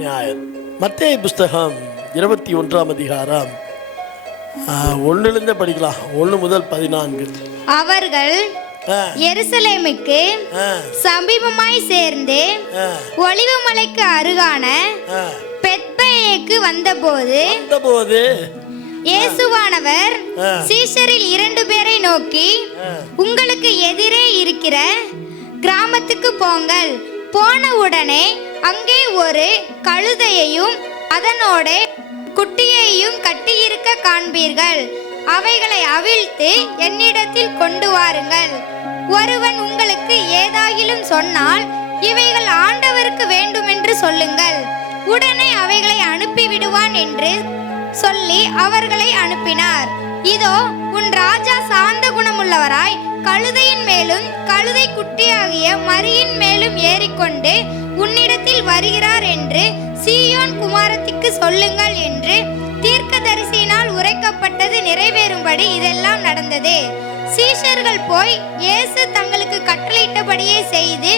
நியாயம். மத்தேயு புஸ்தகம் 21ஆம் அதிகாரம் 1 படிக்கலாம். 1 முதல் 14. அவர்கள் எருசலேமுக்கு சமீபமாய் சேர்ந்து ஒலிவ மலைக்கு அருகான பெத்பகேக்கு வந்தபோது இயேசுவானவர் சீஷரில் 2 பேரை நோக்கி, உங்களுக்கு எதிரே இருக்கிற கிராமத்துக்கு போங்கள். போன உடனே அங்கே ஒரு கழுதையையும் அதனோட குட்டியையும் கட்டியிருக்க காண்பீர்கள். அவைகளை அவிழ்த்து என்னிடத்தில் கொண்டு வாருங்கள். ஒருவன் உங்களுக்கு ஏதாகிலும் சொன்னால், இவைகள் ஆண்டவருக்கு வேண்டுமென்று சொல்லுங்கள், உடனே அவைகளை அனுப்பிவிடுவான் என்று சொல்லி அவர்களை அனுப்பினார். இதோ, உன் ராஜா சாந்த குணமுள்ளவராய் கழுதையின் மேலும் கழுதை குட்டியாகிய மரியின் மேலும் ஏறிக்கொண்டு உன்னிடத்தில் வருகிறார் என்று சீயோன் குமாரத்திற்கு சொல்லுங்கள் என்று தீர்க்கதரிசியினால் உரைக்கப்பட்டது நிறைவேறும்படி இதெல்லாம் நடந்தது. சீஷர்கள் போய் இயேசு தங்களுக்கு கட்டளையிட்டபடியே செய்து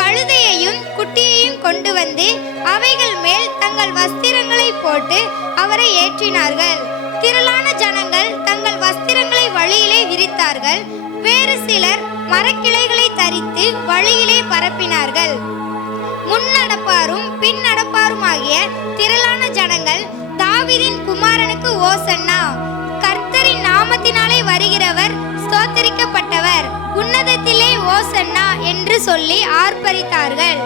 கழுதையையும் குட்டியையும் கொண்டு வந்து அவைகள் மேல் தங்கள் வஸ்திரங்களை போட்டு அவரை ஏற்றினார்கள். திரளான ஜனங்கள் தங்கள் வஸ்திரங்களை வழியிலே விரித்தார்கள். வேறு சிலர் மரக்கிளைகளை தரித்து வழியிலே பரப்பினார்கள். முன்னடப்பாரும் பின் நடப்பாரும் ஆகிய திரளான ஜனங்கள், தாவீதின் குமாரனுக்கு ஓசன்னா, கர்த்தரின் நாமத்தினாலே வருகிறவர் ஸ்தோத்திரிக்கப்பட்டவர், உன்னதத்திலே ஓசன்னா என்று சொல்லி ஆர்ப்பரித்தார்கள்.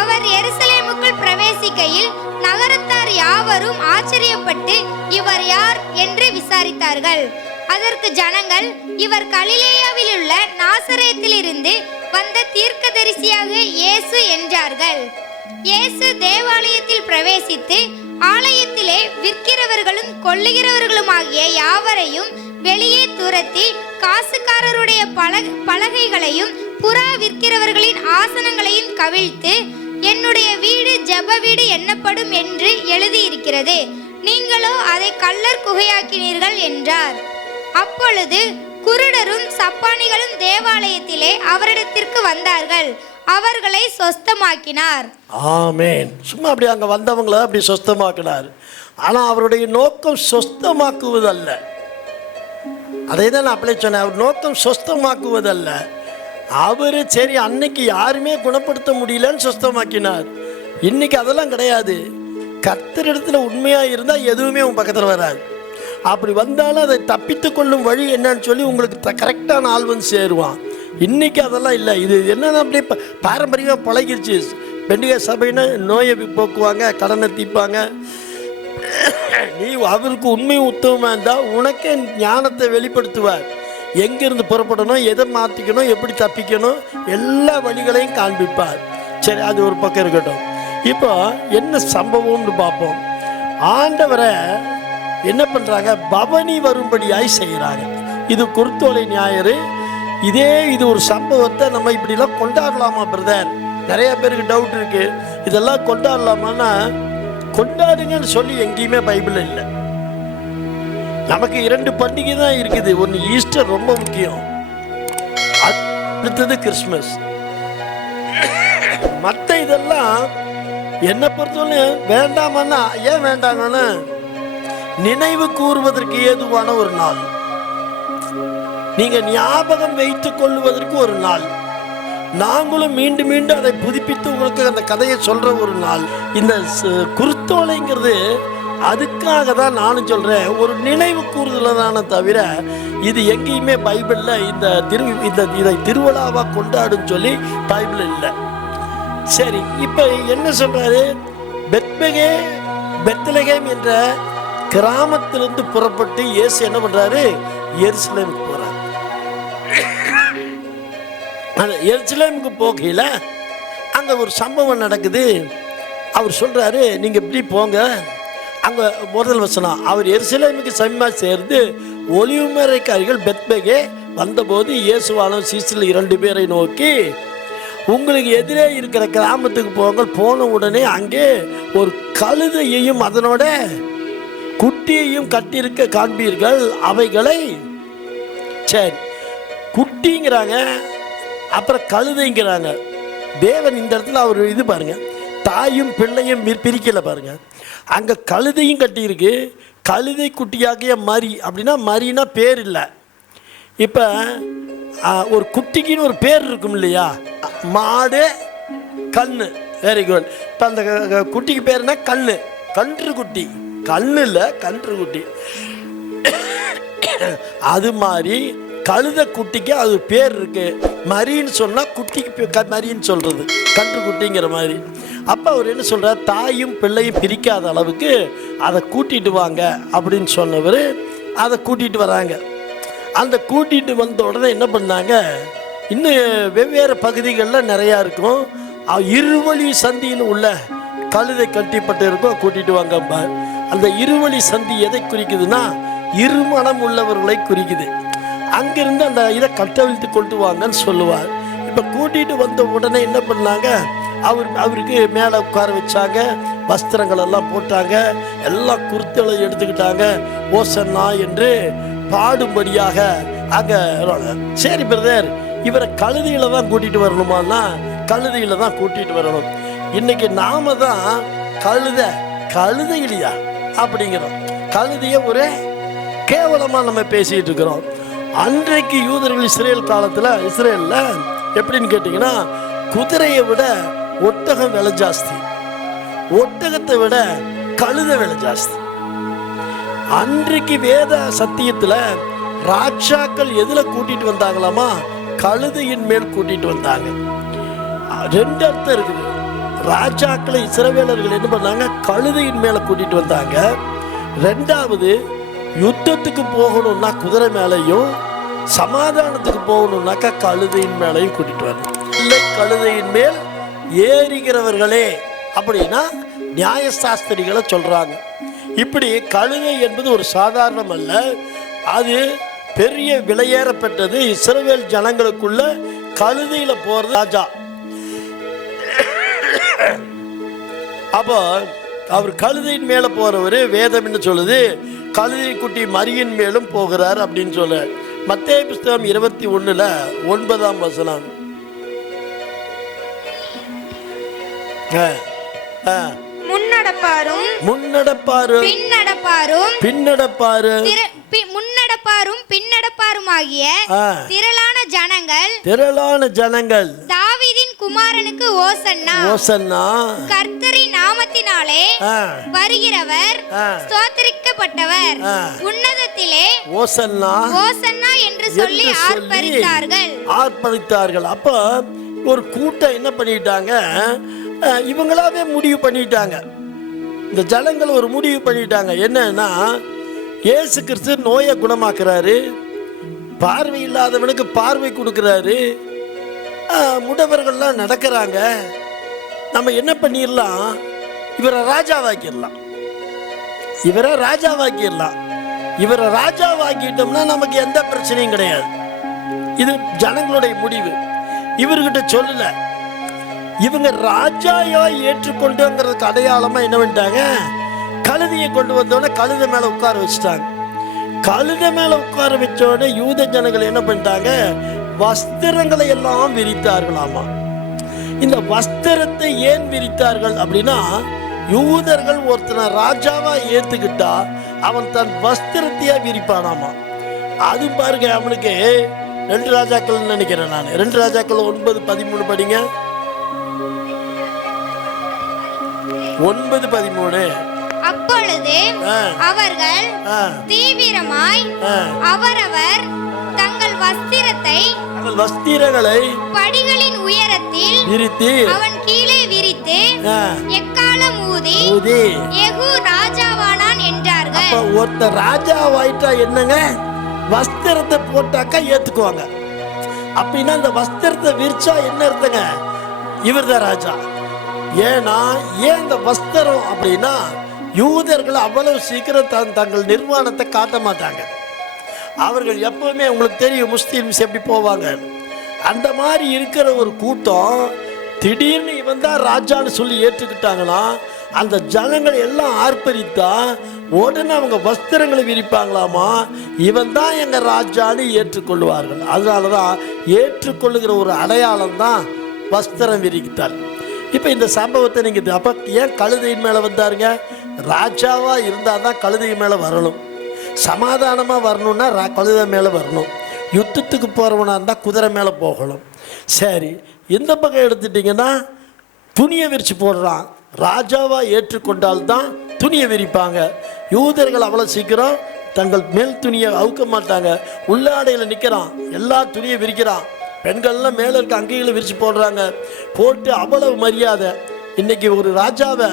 அவர் எருசலேமுக்குள் பிரவேசிக்கையில் நகரத்தார் யாவரும் ஆச்சரியப்பட்டு, இவர் யார் என்று விசாரித்தார்கள். அதற்கு ஜனங்கள், இவர் கலிலேயாவில் உள்ள நாசரேத்திலிருந்து வந்த தீர்க்கதரிசியாக இயேசு என்றார்கள். இயேசு தேவாலயத்தில் பிரவேசித்து ஆலயத்திலே விற்கிறவர்களும் கொள்ளுகிறவர்களுமாகிய யாவரையும் வெளியே துரத்தி காசுக்காரருடைய பலகைகளையும் புறா விற்கிறவர்களின் ஆசனங்களையும் கவிழ்த்து, என்னுடைய வீடு ஜெப வீடு எண்ணப்படும் என்று எழுதியிருக்கிறது, நீங்களோ அதை கள்ளர் குகையாக்கினீர்கள் என்றார். அப்பொழுது குருடரும் சப்பானிகளும் தேவாலயத்திலே அவரிடத்திற்கு வந்தார்கள். அவர்களை சொஸ்தமாக்கினார். ஆமென். சும்மா அப்படி அங்கே வந்தவங்கள அப்படி சொஸ்தமாக்கினார். ஆனால் அவருடைய நோக்கம் சொஸ்தமாக்குவதல்ல. அதை தான் நான் அப்படியே சொன்னேன். அவர் நோக்கம் சொஸ்தமாக்குவதல்ல. அவர் சரி அன்னைக்கு யாருமே குணப்படுத்த முடியலன்னு சொஸ்தமாக்கினார். இன்னைக்கு அதெல்லாம் கிடையாது. கர்த்தரிடத்தில் உண்மையாக இருந்தால் எதுவுமே உன் பக்கத்தில் வராது. அப்படி வந்தாலும் அதை தப்பித்து கொள்ளும் வழி என்னன்னு சொல்லி உங்களுக்கு கரெக்டான ஆள் வந்து சேருவான். இன்றைக்கி அதெல்லாம் இல்லை. இது என்னென்ன அப்படியே பாரம்பரியமாக பழகிருச்சு. பெண்டிகை சபைன்னு நோயை போக்குவாங்க, கடனை தீர்ப்பாங்க. நீ அவருக்கு உண்மை உத்தமமாக இருந்தால் உனக்கே ஞானத்தை வெளிப்படுத்துவார். எங்கேருந்து புறப்படணும், எதை மாற்றிக்கணும், எப்படி தப்பிக்கணும், எல்லா வழிகளையும் காண்பிப்பார். சரி, அது ஒரு பக்கம் இருக்கட்டும். இப்போ என்ன சம்பவம்னு பார்ப்போம். ஆண்டவரை என்ன பண்ணுறாங்க, பவனி வரும்படியாய் செய்கிறாங்க. இது குருத்தோலை ஞாயிறு. இது ஒரு சம்பவத்தை நம்ம இப்படிலாம் கொண்டாடலாமா பிரதர்? நிறைய பேருக்கு டவுட் இருக்கு. இதெல்லாம் கொண்டாடலாமான்னா, கொண்டாடுங்கன்னு சொல்லி எங்கேயுமே பைபிள் இல்லை. நமக்கு 2 பண்டிகை தான் இருக்குது. ஒன்று ஈஸ்டர் ரொம்ப முக்கியம், அடுத்தது கிறிஸ்மஸ். மற்ற இதெல்லாம் என்னை பொறுத்தவரை வேண்டாமான்னா, ஏன் வேண்டாங்கன்னா, நினைவு கூறுவதற்கு ஏதுவான ஒரு நாள், நீங்க ஞாபகம் வைத்துக் கொள்வதற்கு ஒரு நாள், நாங்களும் மீண்டும் மீண்டும் அதை புதுப்பித்து உங்களுக்கு அந்த கதையை சொல்ற ஒரு நாள். இந்த குருத்தோலைங்கிறது அதுக்காக தான் நானும் சொல்றேன். ஒரு நினைவு கூறுதல தானே தவிர இது எங்கேயுமே பைபிள்ல இதை திருவிழாவா கொண்டாடுன்னு சொல்லி பைபிள் இல்லை. சரி, இப்ப என்ன சொல்றாரு? பெத்லகேம் என்ற கிராமத்திலிருந்து புறப்பட்டு இயேசு என்ன பண்றாரு? எருசலேமுக்கு போறாரு. அந்த எருசலேமுக்கு போகையில் அங்கே ஒரு சம்பவம் நடக்குது. அவர் சொல்றாரு, நீங்க இப்படி போங்க. அங்கே முதல் வசனம், அவர் எருசலேமுக்கு சமீபமாக சேர்ந்து ஒலிவுமலைக்கு அருகில் பெத்பகே வந்தபோது இயேசுவாலும் சீசரில் 2 பேரை நோக்கி, உங்களுக்கு எதிரே இருக்கிற கிராமத்துக்கு போங்கள். போன உடனே அங்கே ஒரு கழுதையையும் அதனோட குட்டியையும் கட்டியிருக்க காண்பீர்கள். அவைகளை சரி குட்டிங்கிறாங்க, அப்புறம் கழுதைங்கிறாங்க. தேவன் இந்த இடத்துல அவர் இது பாருங்க, தாயும் பிள்ளையும் பிரிக்கலை பாருங்க. அங்கே கழுதையும் கட்டியிருக்கு. கழுதை குட்டியாகிய மரி அப்படின்னா மரினா பேர் இல்லை. இப்போ ஒரு குட்டிக்குன்னு ஒரு பேர் இருக்கும் இல்லையா? மாடு கண்ணு. Very good. இப்போ அந்த குட்டிக்கு பேருனா கண்ணு, கன்று குட்டி. கண்ணு இல்லை, கன்று குட்டி. அது மாதிரி கழுத குட்டிக்கு அது பேர் இருக்கு. மரின்னு சொன்னால் குட்டிக்கு மரின்னு சொல்கிறது, கன்று குட்டிங்கிற மாதிரி. அப்போ அவர் என்ன சொல்கிறார், தாயும் பிள்ளையும் பிரிக்காத அளவுக்கு அதை கூட்டிகிட்டு வாங்க அப்படின்னு சொன்னவர் அதை கூட்டிகிட்டு வராங்க. அந்த கூட்டிகிட்டு வந்த உடனே என்ன பண்ணாங்க, இன்னும் வெவ்வேறு பகுதிகளில் நிறையா இருக்கும். இருவழி சந்தியில் உள்ள கழுதை கட்டிப்பட்டு இருக்கும், கூட்டிகிட்டு வாங்க. அந்த இருவழி சந்தி எதை குறிக்குதுன்னா இருமனம் உள்ளவர்களை குறிக்குது. அங்கிருந்து அந்த இதை கட்டவிழ்த்து கொண்டு வாங்கன்னு சொல்லுவார். இப்போ கூட்டிகிட்டு வந்த உடனே என்ன பண்ணாங்க, அவருக்கு மேலே உட்கார வச்சாங்க, வஸ்திரங்கள் எல்லாம் போட்டாங்க, எல்லாம் குர்த்தலை எடுத்துக்கிட்டாங்க, ஓசன்னா என்று பாடும்படியாக அங்கே. சரி பிரதர், இவரை கழுதையில் தான் கூட்டிகிட்டு வரணுமான்னா கழுதையில் தான் கூட்டிகிட்டு வரணும். இன்னைக்கு நாம தான் கழுதை இல்லையா அப்படிங்கிறோம். கழுதையை ஒரு கேவலமாக நம்ம பேசிகிட்டு இருக்கிறோம். அன்றைக்கு யூதர்கள் இஸ்ரேலில் எப்படின்னு கேட்டிங்கன்னா, குதிரையை விட ஒட்டகம் விலை ஜாஸ்தி, ஒட்டகத்தை விட கழுதை விலை ஜாஸ்தி. அன்றைக்கு வேத சத்தியத்தில் ராஜாக்கள் எதில் கூட்டிகிட்டு வந்தாங்களாமா, கழுதையின் மேல் கூட்டிகிட்டு வந்தாங்க. ரெண்டு அர்த்தம் இருக்குது. ராஜாக்களை இஸ்ரவேலர்கள் என்ன பண்ணாங்க, கழுதையின் மேலே கூட்டிகிட்டு வந்தாங்க. ரெண்டாவது, யுத்தத்துக்கு போகணும்னா குதிரை மேலேயும், சமாதானத்துக்கு போகணும்னாக்கா கழுதையின் மேலேயும் கூட்டிகிட்டு வரணும். இல்லை, கழுதையின் மேல் ஏறுகிறவர்களே அப்படின்னா நியாயசாஸ்திரிகளை சொல்கிறாங்க. இப்படி கழுதை என்பது ஒரு சாதாரணம் அல்ல, அது பெரிய விலையேறப்பட்டது. இஸ்ரவேல் ஜனங்களுக்குள்ள கழுதையில் போகிறது ராஜா. அப்போ அவர் கழுதையின் மேலே போகிறவர் வேதம் என்ன சொல்லுது, கழுதை குட்டி மரியின் மேலும் போகிறார் அப்படின்னு சொல்ல. மத்தேயு புஸ்தகம் 21:9 பின்னடப்பாருமாகிய திரளான ஜனங்கள் தாவீதின் குமாரனுக்கு ஓசன்னா, கர்த்தரின் நாமத்தினாலே வருகிறவர் ஸ்தோத்திரிக்கப்பட்டவர், உன்னதத்திலே ஓசன்னா என்று சொல்லி ஆர்ப்பரித்தார்கள். அப்போ ஒரு கூட்டம் என்ன பண்ணிட்டாங்க, இவங்களாவே முடிவு பண்ணிட்டாங்க. இந்த ஜனங்கள் ஒரு முடிவு பண்ணிட்டாங்க. என்னன்னா, இயேசு கிறிஸ்து நோயை குணமாக்குறாரு, பார்வை இல்லாதவனுக்கு பார்வை கொடுக்குறாரு, முடவர்கள்லாம் நடக்கிறாங்க. நம்ம என்ன பண்ணிடலாம், இவரை ராஜாவாக்கிடலாம். இவரை ராஜாவாக்கிட்டோம்னா நமக்கு எந்த பிரச்சனையும் கிடையாது. இது ஜனங்களுடைய முடிவு. இவர்கிட்ட சொல்லல, இவங்க ராஜாயா ஏற்றுக்கொண்டுங்கிறதுக்கு அடையாளமா என்ன பண்ணிட்டாங்க, கழுதையை கொண்டு வந்தோடனே கழுதை மேல உட்கார வச்சுட்டாங்க. கழுதை மேல உட்கார வச்சோடனே யூத ஜனங்கள் என்ன பண்ணிட்டாங்க, வஸ்திரங்களை எல்லாம் விரித்தார்களாமா. இந்த வஸ்திரத்தை ஏன் விரித்தார்கள் அப்படின்னா, யூதர்கள் ஒருத்தனை ராஜாவா ஏத்துக்கிட்டா அவன் தன் வஸ்திரத்தையே விரிப்பானாமா. அது பாருங்க, அவனுக்கு 2 ராஜாக்கள் நினைக்கிறேன் நான். 2 ராஜாக்கள் 9:13 படிங்க. 9:13. அப்பொழுது அவர்கள் தீவிரமாய் அவரவர் தங்கள் வஸ்திரங்களை படிகளின் உயரத்தில் விரித்து அவன் கீழே விரித்து எக்காலம் ஊதி யெகூ ராஜாவானான் என்றார்கள். அப்ப ஒருத்த ராஜாவாயிட்டா என்னங்க, வஸ்திரத்தை போட்டாக்கா ஏத்துக்குவாங்க. அப்படின்னா அந்த வஸ்திரத்தை விரிச்சா என்ன அர்த்தங்க, இவர்தான் ராஜா. ஏன்னா ஏன் இந்த வஸ்திரம் அப்படின்னா, யூதர்கள் அவ்வளவு சீக்கிரம் தங்கள் நிர்வாணத்தை காட்ட மாட்டாங்க. அவர்கள் எப்பவுமே, உங்களுக்கு தெரியும் முஸ்லீம்ஸ் எப்படி போவாங்க, அந்த மாதிரி இருக்கிற ஒரு கூட்டம் திடீர்னு இவன் தான் ராஜான்னு சொல்லி ஏற்றுக்கிட்டாங்கன்னா அந்த ஜனங்கள் எல்லாம் ஆர்ப்பரித்தா உடனே அவங்க வஸ்திரங்களை விரிப்பாங்களாமா. இவன் தான் எங்கள் ராஜான்னு ஏற்றுக்கொள்வார்கள். அதனால தான் ஏற்றுக்கொள்ளுகிற ஒரு அடையாளம் தான் வஸ்திரம் விரித்தால். இப்போ இந்த சம்பவத்தை நீங்கள் அப்போ ஏன் கழுதையின் மேலே வந்தாருங்க? ராஜாவாக இருந்தால் தான் கழுதையின் மேலே வரணும். சமாதானமாக வரணுன்னா கழுதை மேலே வரணும். யுத்தத்துக்கு போகிறவனாக இருந்தால் குதிரை மேலே போகணும். சரி, இந்த பக்கம் எடுத்துட்டிங்கன்னா துணியை விரித்து போடுறான். ராஜாவாக ஏற்றுக்கொண்டால்தான் துணியை விரிப்பாங்க. யூதர்கள் அவ்வளோ சீக்கிரம் தங்கள் மேல் துணியை அவுக்க மாட்டாங்க. உள்ளாடையில் நிற்கிறான், எல்லா துணியை விரிக்கிறான். பெண்கள்லாம் மேலே இருக்க அங்கேயும் விரித்து போடுறாங்க. போட்டு அவ்வளவு மரியாதை. இன்றைக்கி ஒரு ராஜாவை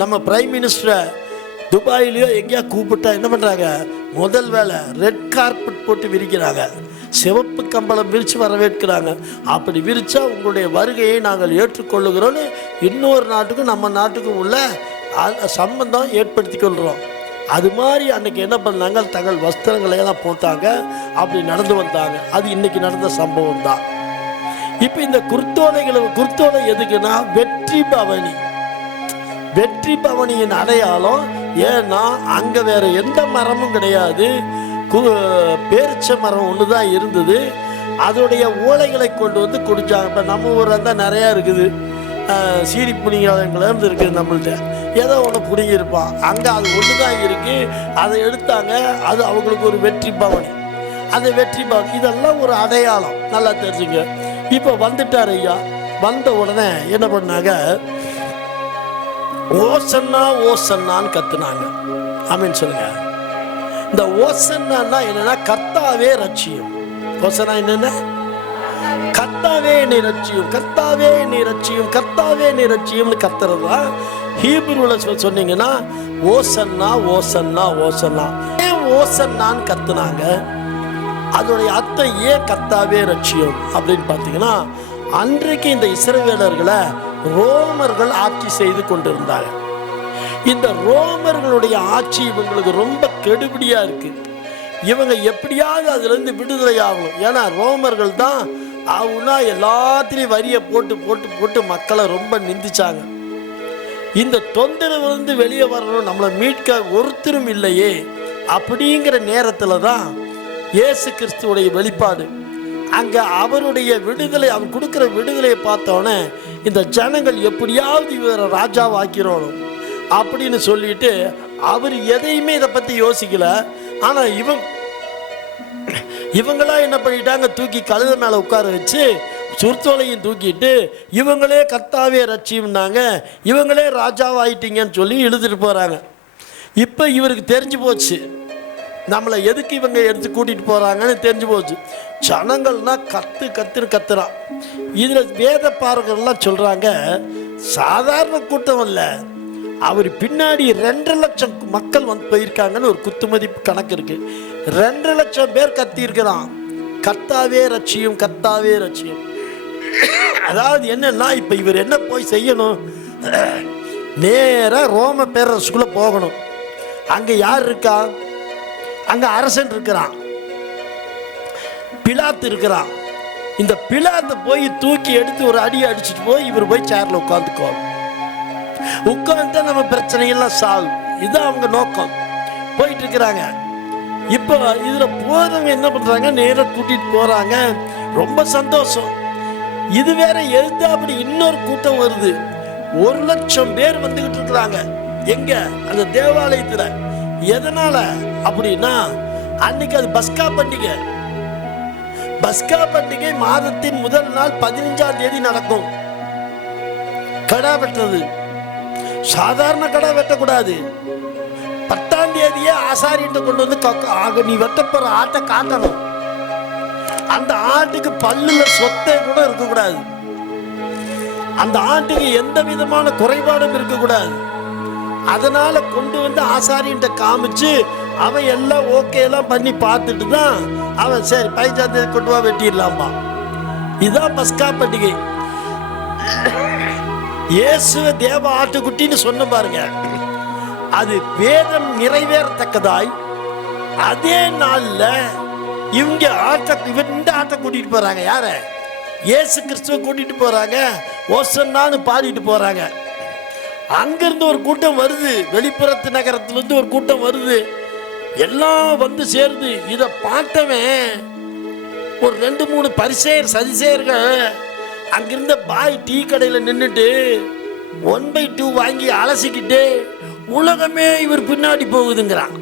நம்ம பிரைம் மினிஸ்டரை துபாயிலையோ எங்கேயா கூப்பிட்டா என்ன பண்ணுறாங்க? முதல் வேலை ரெட் கார்பெட் போட்டு விரிக்கிறாங்க. சிவப்பு கம்பளம் விரித்து வரவேற்கிறாங்க. அப்படி விரித்தா உங்களுடைய வருகையை நாங்கள் ஏற்றுக்கொள்ளுகிறோன்னு இன்னொரு நாட்டுக்கும் நம்ம நாட்டுக்கும் உள்ள சம்பந்தம் ஏற்படுத்தி கொள்கிறோம். அது மாதிரி அன்றைக்கி என்ன பண்ணாங்க? தங்கள் வஸ்திரங்களையெல்லாம் போட்டாங்க. அப்படி நடந்து வந்தாங்க. அது இன்றைக்கி நடந்த சம்பவம் தான். இப்போ இந்த குர்த்தோலை எதுக்குன்னா வெற்றி பவனி. வெற்றி பவனியின் அடையாளம். ஏன்னா அங்கே வேறு எந்த மரமும் கிடையாது. பேரிச்ச மரம் ஒன்று தான் இருந்தது. அதோடைய ஓலைகளை கொண்டு வந்து குடித்தாங்க. இப்போ நம்ம ஊரில் இருந்தால் நிறையா இருக்குது. சீரி புனிங்கலேருந்து இருக்குது. நம்மள்கிட்ட ஏதோ ஒன்று புடுங்கியிருப்பான். அங்கே அது ஒன்று தான் இருக்குது. அதை எடுத்தாங்க. அது அவங்களுக்கு ஒரு வெற்றி பவனி. அந்த வெற்றி பவனி இதெல்லாம் ஒரு அடையாளம். நல்லா தெரிஞ்சுங்க. இப்போ வந்துட்டார் ஐயா. வந்த உடனே என்ன பண்ணாங்க? ஓசன்னா ஓசன்னான்னு கத்துனாங்க. ஆமீன் சொல்லுங்க. இந்த ஓசன்னா என்னன்னா கர்த்தாவே ரட்சியும். ஓசன்னா என்னென்ன? கர்த்தாவே என்னை ரட்சியும், கர்த்தாவே என்னை ரட்சியும், கர்த்தாவே என்னை ரட்சியும்னு கத்துறது தான். ஹீப்ருவில் சொன்னீங்கன்னா ஓசன்னா ஓசன்னா ஓசன்னா. ஏன் ஓசன்னான்னு கத்துனாங்க? அதோடைய அர்த்தம் ஏன் கர்த்தாவே ரட்சியும் அப்படின்னு பார்த்தீங்கன்னா, அன்றைக்கு இந்த இஸ்ரவேலர்களை ரோமர்கள் ஆட்சி செய்து கொண்டிருந்தாங்க. இந்த ரோமர்களுடைய ஆட்சி இவங்களுக்கு ரொம்ப கெடுபிடியாக இருக்குது. இவங்க எப்படியாவது அதுலேருந்து விடுதலை ஆகணும். ஏன்னா ரோமர்கள் தான் ஆகுனா எல்லாத்திலையும் வரியை போட்டு போட்டு போட்டு மக்களை ரொம்ப நிந்திச்சாங்க. இந்த தொந்தரவுலேருந்து வெளியே வரணும், நம்மளை மீட்க ஒருத்தரும் இல்லையே அப்படிங்கிற நேரத்தில் தான் இயேசு கிறிஸ்துவுடைய வெளிப்பாடு. அங்கே அவருடைய விடுதலை, அவர் கொடுக்குற விடுதலையை பார்த்தோன்னே இந்த ஜனங்கள் எப்படியாவது இவரை ராஜாவாக்கிறோம் அப்படின்னு சொல்லிட்டு அவர் எதையுமே இதை பற்றி யோசிக்கல. ஆனால் இவங்களா என்ன பண்ணிட்டாங்க? தூக்கி கழுதை மேலே உட்கார வச்சு சுர்த்தோலையும் தூக்கிட்டு இவங்களே கர்த்தாவே ரட்சியும்னாங்க. இவங்களே ராஜாவாயிட்டீங்கன்னு சொல்லி இழுத்துட்டு போகிறாங்க. இப்போ இவருக்கு தெரிஞ்சு போச்சு நம்மளை எதுக்கு இவங்க எடுத்து கூட்டிகிட்டு போகிறாங்கன்னு தெரிஞ்சு போச்சு. ஜனங்கள்னா கத்துறான். இதில் வேத பாரகர்கள்லாம் சொல்கிறாங்க, சாதாரண கூட்டம் இல்லை, அவர் பின்னாடி 2 லட்சம் மக்கள் வந்து போயிருக்காங்கன்னு ஒரு குத்துமதிப்பு கணக்கு இருக்கு. 2 லட்சம் பேர் கத்தியிருக்கிறான், கர்த்தாவே ரட்சியும், கர்த்தாவே ரட்சியும். அதாவது என்னன்னா, இப்போ இவர் என்ன போய் செய்யணும்? நேராக ரோம பேரரசுக்குள்ளே போகணும். அங்கே யார் இருக்கா? அங்கே அரசன் இருக்கிறான், பிலாத்து இருக்கிறான். இந்த பிலாத்தை போய் தூக்கி எடுத்து ஒரு அடி அடிச்சுட்டு போய் இவர் போய் சேர்ல உட்காந்துட்டா நம்ம பிரச்சனைகள்லாம் சால்வ். இதுதான் அவங்க நோக்கம். போயிட்டு இருக்கிறாங்க. இப்போ இதில் போகிறவங்க என்ன பண்ணுறாங்க? நேராக கூட்டிகிட்டு போகிறாங்க. ரொம்ப சந்தோஷம். இது வேற எழுத்து. அப்படி இன்னொரு கூட்டம் வருது. 1 லட்சம் பேர் வந்துகிட்டு இருக்கிறாங்க. எங்க? அந்த தேவாலயத்தில். எதனால அப்படின்னா, அன்னைக்கு அது பஸ்கா பண்டிகை. பஸ்கா பண்டிகை மாதத்தின் முதல் நாள் 15ஆம் தேதி நடக்கும். கடா வெட்டுறது சாதாரண கடா வெட்டக்கூடாது. 10ஆம் தேதியே ஆசாரிட்ட கொண்டு வந்து நீ வெட்டப்போற ஆட்டை காட்டணும். அந்த ஆட்டுக்கு பல்லுல சொத்தை கூட இருக்கக்கூடாது. அந்த ஆட்டுக்கு எந்த விதமான குறைபாடும் இருக்கக்கூடாது. அதனால கொண்டு வந்து ஆசாரின்ட்ட காமிச்சு அவன் எல்லாம் ஓகே எல்லாம் பண்ணி பார்த்துட்டு தான் அவன் சரி 15ஆம் தேதி கொண்டு வா வெட்டிடலாம்பா. இதுதான் பஸ்கா பண்டிகை. இயேசுவ தேவ ஆட்டுக்குட்டின்னு சொன்ன பாருங்க. அது வேதம் நிறைவேறத்தக்கதாய் அதே நாள்ல இவங்க இந்த ஆட்டை கூட்டிட்டு போறாங்க. யார? இயேசு கிறிஸ்துவ கூட்டிட்டு போறாங்க. ஓசன்னான்னு பாடிட்டு போறாங்க. அங்கிருந்து ஒரு கூட்டம் வருது. வெளிப்புறத்து நகரத்திலிருந்து ஒரு கூட்டம் வருது. எல்லாம் வந்து சேருது. இதை பார்த்தவன் ஒரு 2-3 பரிசேயர் சதிசேயர்கள் அங்கிருந்த பாய் டீ கடையில் நின்றுட்டு 1/2 வாங்கி அலசிக்கிட்டு உலகமே இவர் பின்னாடி போகுதுங்கிறான்.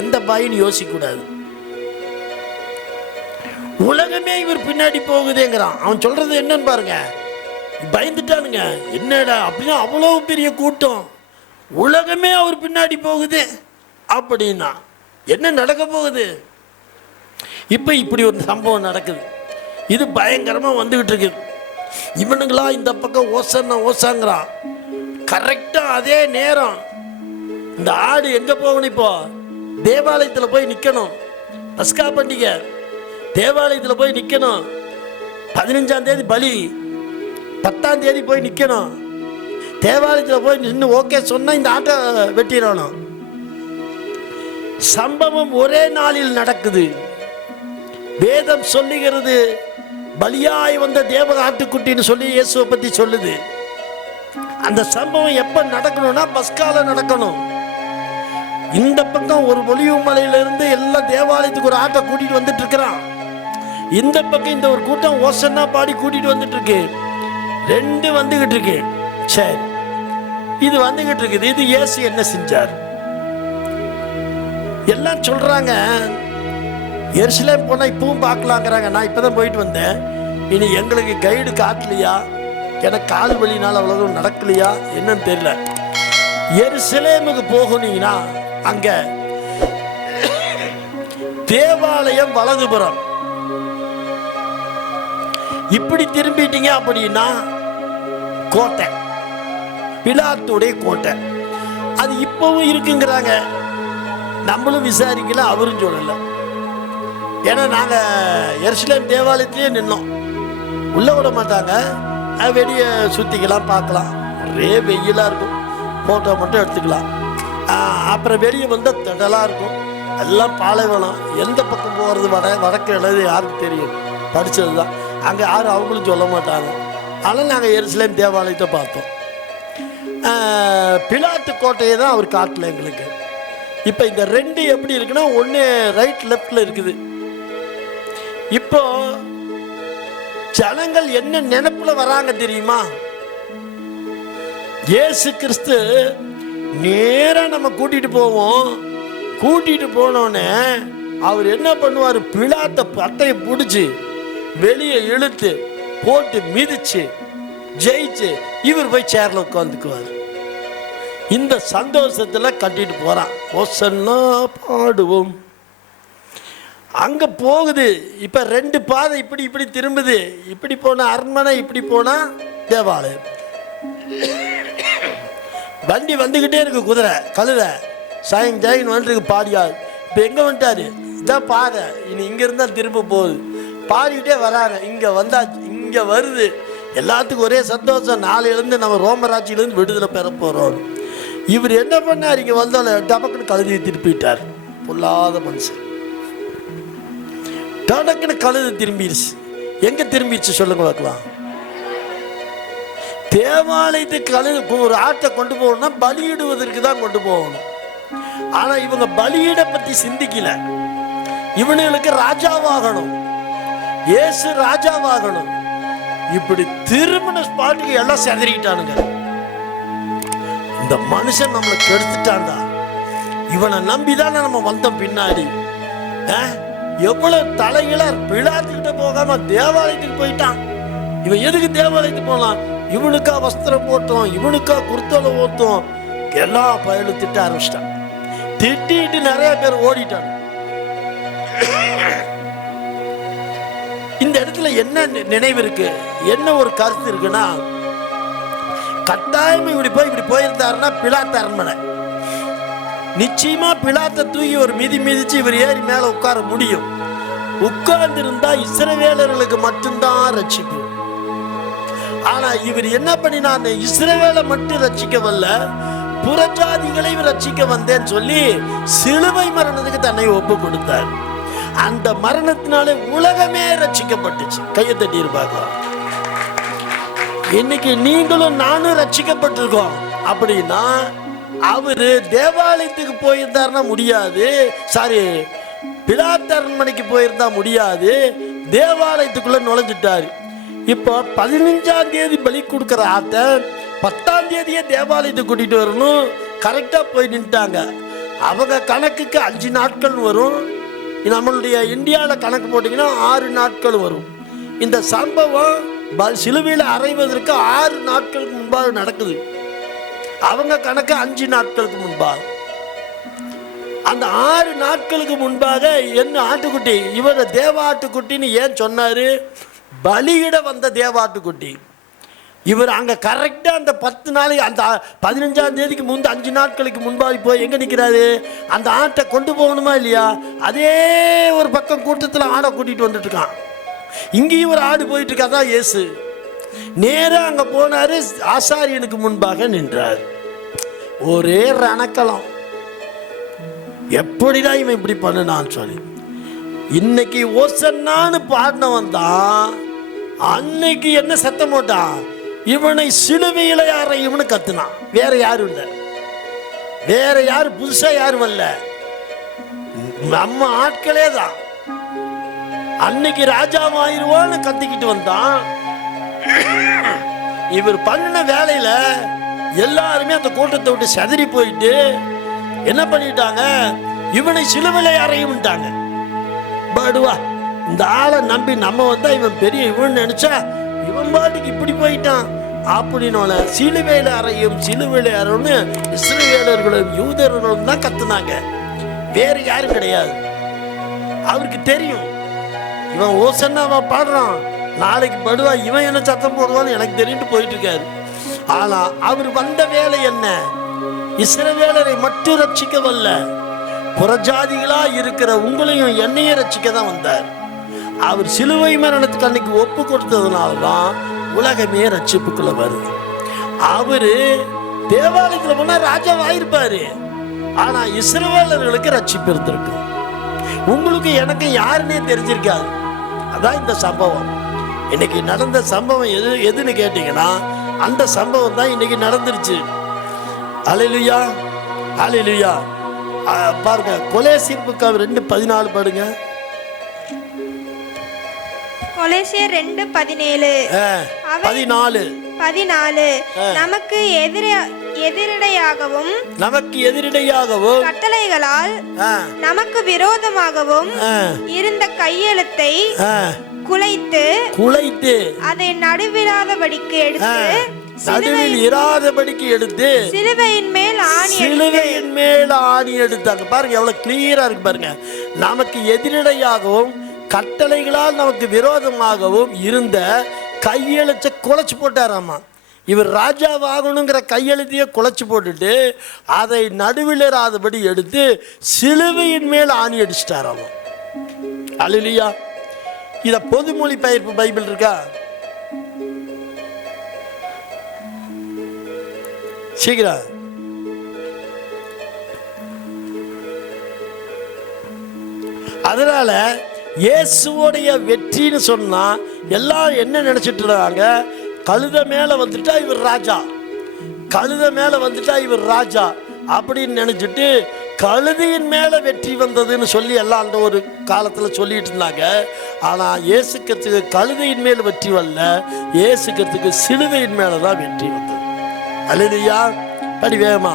எந்த பாயின்னு யோசிக்க கூடாது. உலகமே இவர் பின்னாடி போகுதுங்கிறான். அவன் சொல்றது என்னன்னு பாருங்க. பயந்துட்டானுங்க. என்னடா அப்படின்னா அவ்வளோ பெரிய கூட்டம், உலகமே அவர் பின்னாடி போகுது அப்படின்னா என்ன நடக்க போகுது? இப்போ இப்படி ஒரு சம்பவம் நடக்குது. இது பயங்கரமாக வந்துக்கிட்டு இருக்குது. இவனுங்களா இந்த பக்கம் ஓசாங்கிறான். கரெக்டாக அதே நேரம் இந்த ஆடு எங்கே போகணும்? இப்போ தேவாலயத்தில் போய் நிற்கணும். பஸ்கா பண்டிகை தேவாலயத்தில் போய் நிற்கணும். 15ஆம் தேதி பலி, 10ஆம் தேதி போய் நிற்கணும். தேவாலயத்தில் போய் நின்று ஓகே சொன்னால் இந்த ஆட்டை வெட்டிடணும். சம்பவம் ஒரே நாளில் நடக்குது. வேதம் சொல்லுகிறது, பலியாய் வந்த தேவ ஆட்டுக்குட்டின்னு சொல்லி இயேசுவை பற்றி சொல்லுது. அந்த சம்பவம் எப்போ நடக்கணும்னா பஸ்கால நடக்கணும். இந்த பக்கம் ஒரு ஒலிவு மலையிலிருந்து எல்லாம் தேவாலயத்துக்கு ஒரு ஆட்டை கூட்டிகிட்டு வந்துட்டு இருக்கிறான். இந்த பக்கம் இந்த ஒரு கூட்டம் ஓசன்னா பாடி கூட்டிகிட்டு வந்துட்டு இருக்கு. 2 வந்துகிட்டு இருக்கு. சரி, இது வந்துகிட்டு இருக்குது. இது இயேசு என்ன செஞ்சார்? எல்லாம் சொல்றாங்க எருசலேம் போனால் இப்பவும் பார்க்கலாங்கிறாங்க. நான் இப்போதான் போயிட்டு வந்தேன். இனி எங்களுக்கு கைடு காட்டலையா, எனக்கு கால் வலினால அவ்வளோ நடக்கலையா என்னன்னு தெரியல. எருசலேமுக்கு போகணுங்கன்னா அங்க தேவாலயம் வலதுபுறம், இப்படி திரும்பிட்டீங்க அப்படின்னா கோட்டை, பிலாத்துடைய கோட்டை. அது இப்பவும் இருக்குங்கிறாங்க. நம்மளும் விசாரிக்கல, அவரும் சொல்லலை. ஏன்னா நாங்கள் எருசலேம் தேவாலயத்திலே நின்னோம். உள்ளே விட மாட்டாங்க. வெளியே சுற்றிக்கலாம், பார்க்கலாம். ஒரே வெயிலாக இருக்கும். ஃபோட்டோ மட்டும் எடுத்துக்கலாம். அப்புறம் வெளியே வந்தால் திடலாக இருக்கும். எல்லாம் பாலைவனம். எந்த பக்கம் போகிறது வடக்கு எழுது யாருக்கு தெரியும்? படித்தது தான். அங்கே யாரும் அவங்களும் சொல்ல மாட்டாங்க. ஆனால் நாங்கள் எருசலேம் தேவாலயத்தை பார்த்தோம். பிலாத்து கோட்டையை தான் அவர் காட்டல எங்களுக்கு. இப்போ இந்த 2 எப்படி இருக்குன்னா, ஒன்று ரைட் லெஃப்டில் இருக்குது. இப்போ ஜனங்கள் என்ன நினைப்புல வராங்க தெரியுமா? இயேசு கிறிஸ்து நேரா நம்ம கூட்டிட்டு போவோம். கூட்டிட்டு போனோடனே அவர் என்ன பண்ணுவார்? பிலாத்த பட்டையை பிடிச்சி வெளியே இழுத்து போட்டு மிதிச்சு ஜெயிச்சு இவர் போய் சேர்ல உட்காந்துக்குவார். இந்த சந்தோஷத்துல கட்டிட்டு போறான். ஓசன்னா பாடுவோம். அங்க போகுது. இப்ப 2 பாதை இப்படி இப்படி திரும்புது. இப்படி போனா அரண்மனை, இப்படி போனா தேவாலயம். வண்டி வந்துகிட்டே இருக்கு. குதிரை கழுதை சாயங்காலம் வந்துருக்கு. பாடியார் இப்ப எங்க வந்துட்டாரு? இதான் பாதை. இனி இங்க இருந்தா திரும்ப போகுது. பாடிக்கிட்டே வராங்க. இங்க வந்தாச்சு, இங்க வருது. எல்லாத்துக்கும் ஒரே சந்தோஷம். நாளையிலேருந்து நம்ம ரோமராட்சியிலேருந்து விடுதலை பெற போறோம். இவர் என்ன பண்ணார்? இங்க வந்தாலும் டபக்குன்னு கழுதியை திருப்பிட்டார். பொல்லாத மனுஷன். டக்குன்னு கழுது திரும்பிடுச்சு. எங்க திரும்பிடுச்சு சொல்லுங்க பார்க்கலாம். தேவாலயத்துக்கு கழுது ஒரு ஆட்டை கொண்டு போகணும்னா பலியிடுவதற்கு தான் கொண்டு போகணும். ஆனா இவங்க பலியிட பத்தி சிந்திக்கல. இவனுங்களுக்கு ராஜாவாகணும், இயேசு ராஜாவாகணும். இப்படி திருமண ஸ்பாட்டுக்கு எல்லாம் செதறிக்கிட்டானுங்க. இந்த மனுஷன் நம்மளை கெடுத்துட்டான்டா. இவனை நம்பிதானே நம்ம வந்தோம் பின்னாடி. எவ்வளவு தலைகள பிலாத்துக்கிட்ட போகாம தேவாலயத்துக்கு போயிட்டான். இவன் எதுக்கு தேவாலயத்துக்கு போனான்? இவனுக்கா வஸ்திரம் போட்டோம், இவனுக்கா குர்த்தலை ஓத்தோம். எல்லா பயலும் திட்ட ஆரம்பிச்சிட்டான். திட்டிட்டு நிறைய பேர் ஓடிட்டான். இந்த இடத்துல என்ன நினைவு இருக்கு, என்ன ஒரு கருத்து இருக்குன்னா, கட்டாயம் இப்படி போயிருந்தாருன்னா பிலாத்து அரண்மனை. நிச்சயமா பிலாத்தை தூக்கி ஒரு மிதிச்சு இவர் ஏறி மேல உட்கார முடியும். உட்கார்ந்திருந்தா இஸ்ரவேலர்களுக்கு மட்டும்தான் ரட்சிப்பு. ஆனா இவர் என்ன பண்ணினார்? இஸ்ரவேலை மட்டும் ரட்சிக்க வல்ல, புறஜாதிகளையும் ரட்சிக்க வந்தேன்னு சொல்லி சிலுவை மரணத்துக்கு தன்னை ஒப்பு கொடுத்தார். அந்த மரணத்தினாலே உலகமே ரட்சிக்கப்பட்டுச்சு. கையை தட்டி இருப்பாங்க. இன்னைக்கு நீங்களும் நானும் ரட்சிக்கப்பட்டிருக்கோம். அப்படின்னா அவரு தேவாலயத்துக்கு போயிருந்தாருன்னா முடியாது. பிலாத்து அரண்மனைக்கு போயிருந்தா முடியாது. தேவாலயத்துக்குள்ள நுழைஞ்சிட்டாரு. இப்போ 15ஆம் தேதி பலி கொடுக்குற ஆட்டை 10ஆம் தேதியே தேவாலயத்தை கூட்டிகிட்டு வரணும். கரெக்டாக போய் நின்ட்டாங்க. அவங்க கணக்குக்கு 5 நாட்கள் வரும். நம்மளுடைய இந்தியாவில் கணக்கு போட்டிங்கன்னா 6 நாட்கள் வரும். இந்த சம்பவம் சிலுவையில் அறைவதற்கு 6 நாட்களுக்கு முன்பாக நடக்குது. அவங்க கணக்கு 5 நாட்களுக்கு முன்பாக. அந்த 6 நாட்களுக்கு முன்பாக என்ன ஆட்டுக்குட்டி, இவர் தேவாட்டுக்குட்டின்னு ஏன் சொன்னார்? பலியிட வந்த தேவாட்டுக்குட்டி. இவர் அங்கே கரெக்டாக அந்த 10 நாளைக்கு, அந்த 15ஆம் தேதிக்கு 5 நாட்களுக்கு முன்பாக போய் எங்கே நிற்கிறாரு? அந்த ஆட்டை கொண்டு போகணுமா இல்லையா? அதே ஒரு பக்கம் கூட்டத்தில் ஆடை கூட்டிகிட்டு வந்துட்டுருக்கான். இங்கேயும் ஒரு ஆடு போயிட்டுருக்கா தான் இயேசு. நேராக அங்கே போனார், ஆசாரியனுக்கு முன்பாக நின்றார். ஒரே ரணக்கலம். எப்படிதான் இவன் இப்படி பண்ணுனான்னு சொல்லி. இன்னைக்கு ஓசன்னான்னு பாடினவன் தான் அன்னைக்கு என்ன சத்தம் போட்டான்? இவனை சிலுவையில் அறையும்னு கத்துனான். வேற யாரும் இல்லை, வேற யாரும் புதுசா யாரும் இல்ல, நம்ம ஆட்களே தான். அன்னைக்கு ராஜாவாயிருவான்னு கத்திக்கிட்டு வந்தான். இவர் பண்ணின வேலையில எல்லாருமே அந்த கூட்டத்தை விட்டு சதறி போயிட்டு என்ன பண்ணிட்டாங்க? இவனை சிலுவையில் அறையும்ட்டாங்க. படுவா, இந்த ஆளை நம்பி நம்ம வந்தா இவன் பெரிய இவன் நினைச்சா இவன் பாட்டுக்கு இப்படி போயிட்டான் அப்படின்னு சிலுவையில் அறையும் சிலுவையில் அறையும்னு இஸ்ரவேலர்களும் யூதர்களும் தான் கத்துனாங்க. வேற யாரும் கிடையாது. அவருக்கு தெரியும் இவன் ஓசன்னாவா பாடுறான், நாளைக்கு படுவா இவன் என்ன சத்தம் போடுவான்னு எனக்கு தெரியும் போயிட்டு இருக்காரு. ஆனா அவர் வந்த வேலை என்ன? இஸ்ரவேலரை மட்டும் ரட்சிக்கவல்ல, புறஜாதிகளா இருக்கிற உங்களையும் என்னையும் ரட்சிக்க தான் வந்தார். அவர் சிலுவை மரணத்துக்கு அன்னைக்கு ஒப்பு கொடுத்ததுனாலதான் உலகமே ரட்சிப்புக்குள்ள வருது. அவரு தேவாலயத்துல போனா ராஜாவாயிருப்பாரு, ஆனா இஸ்ரவேலர்களுக்கு ரட்சிப்பு இருந்திருக்கு. உங்களுக்கு எனக்கு யாருன்னே தெரிஞ்சிருக்காது. அதான் இந்த சம்பவம். இன்னைக்கு நடந்த சம்பவம் எதுன்னு கேட்டீங்கன்னா அந்த சம்பவம் தான் இன்னைக்கு நடந்துருச்சு. அல்லேலூயா, அல்லேலூயா. பாருங்க, கொலேசியர் புத்தகம் 2:14 படுங்க. கொலேசியர் 2:14 நமக்கு எதிரிடையாகவும் கட்டளைகளால் நமக்கு விரோதமாகவும் இருந்த கையெழுத்தை குலைத்து அதை நடுவிடாதபடிக்கு எடுத்து சிலுவையின் மேல் ஆணி எடுத்தாங்க. பாருங்க எவ்வளவு கிளியரா இருக்கு பாருங்க. நமக்கு எதிரிடையாகவும் கட்டளைகளால் நமக்கு விரோதமாகவும் இருந்த கையெழுத்தை குலைச்சு போட்டாராமா. இவர் ராஜாவாகணுங்கிற கையெழுத்தையே குலைச்சு போட்டுட்டு அதை நடுவிலராதபடி எடுத்து சிலுவையின் மேல் ஆணி அடிச்சிட்டாராமா. அல்லேலூயா. இத பொதுமொழி பெயர்ப்பு பைபிள் இருக்கா? சீக்கிரம். அதனால இயேசுவோடைய வெற்றின்னு சொன்னா எல்லாம் என்ன நினைச்சிட்டு இருக்காங்க? கழுத மேல வந்துட்டா இவர் ராஜா, கழுத மேல வந்துட்டா இவர் ராஜா அப்படின்னு நினைச்சிட்டு கழுதையின் மேல வெற்றி வந்ததுன்னு சொல்லி எல்லாம் அந்த ஒரு காலத்துல சொல்லிட்டு இருந்தாங்க. ஆனா இயேசுக்கிறதுக்கு கழுதையின் மேல் வெற்றி வரல, இயேசுக்கிறதுக்கு சிலுவையின் மேலதான் வெற்றி வந்தது. அல்லேலூயா. படி வேகமா.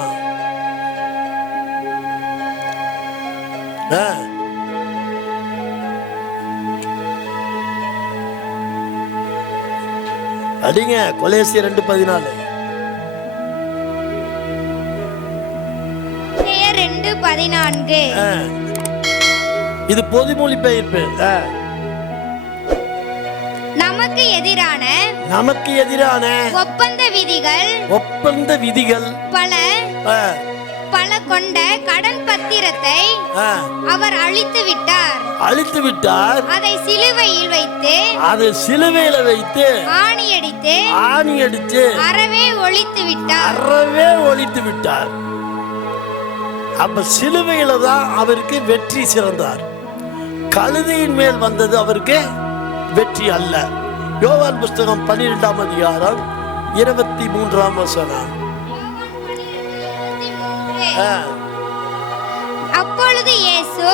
அடிங்க கொலேசியர் 2:14. 2:14 இது பொதுமொழி பெயர்ப்பு. நமக்கு எதிரான ஒப்பந்த விதிகள் பல கொண்ட கடன் பத்திரத்தை அவர் அழித்து விட்டார். அதை சிலுவையில் வைத்து ஆணியடித்து அறவே ஒழித்து விட்டார். அப்ப சிலுவையில தான் அவருக்கு வெற்றி சிறந்தார். கழுதையின் மேல் வந்தது அவருக்கு வெற்றி அல்ல. யோவான் புஸ்தகம் 12ஆம் அதிகாரம் 23ஆம் வசனம். அப்பொழுது இயேசு